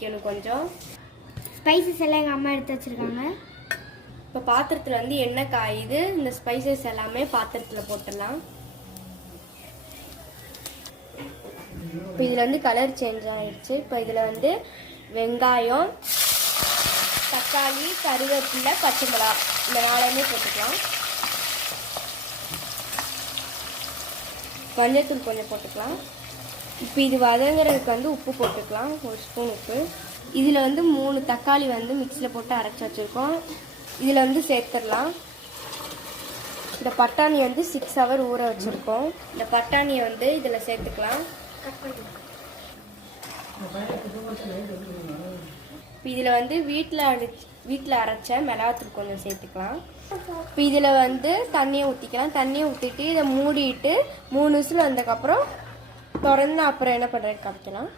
ஊற்றிக்கணும் கொஞ்சம். ஸ்பைசஸ் எல்லாம் எங்கள் அம்மா எடுத்து வச்சுருக்காங்க. இப்போ பாத்திரத்தில் வந்து எண்ணெய் காயுது. இந்த ஸ்பைசஸ் எல்லாமே பாத்திரத்தில் போட்டுடலாம். இப்போ இதில் வந்து கலர் சேஞ்ச் ஆகிடுச்சு. இப்போ இதில் வந்து வெங்காயம், தக்காளி, கருவேப்பிலை, பச்சை மிளகா இந்த 4 போட்டுக்கலாம். மஞ்சத்தூள் கொஞ்சம் போட்டுக்கலாம். இப்போ இது வதங்குறதுக்கு வந்து உப்பு போட்டுக்கலாம், 1 ஸ்பூன் உப்பு. இதில் வந்து 3 தக்காளி வந்து மிக்சியில் போட்டு அரைச்சி வச்சுருக்கோம். இதில் வந்து சேர்த்துடலாம். இந்த பட்டாணி வந்து 6 ஹவர் ஊற வச்சுருக்கோம். இந்த பட்டாணியை வந்து இதில் சேர்த்துக்கலாம். இப்போ இதில் வந்து வீட்டில் அரைச்ச மிளகாத்தூள் கொஞ்சம் சேர்த்துக்கலாம். இப்போ இதில் வந்து தண்ணியை ஊற்றிக்கலாம். தண்ணியை ஊற்றிட்டு இதை மூடிட்டு 3 விசில் வந்ததுக்கப்புறம் திறந்து அப்புறம் என்ன பண்ணுறதுன்னு காமிக்கலாம்.